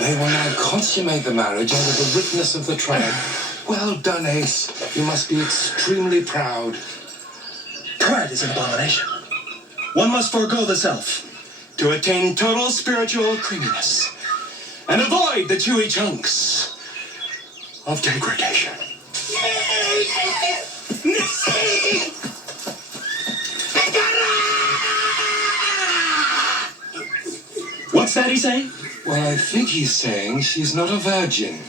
They will now consummate the marriage under the witness of the tribe. Well done, Ace. You must be extremely proud. Pride is an abomination. One must forego the self to attain total spiritual creaminess and avoid the chewy chunks of degradation. What's that he's saying? Well, I think he's saying she's not a virgin.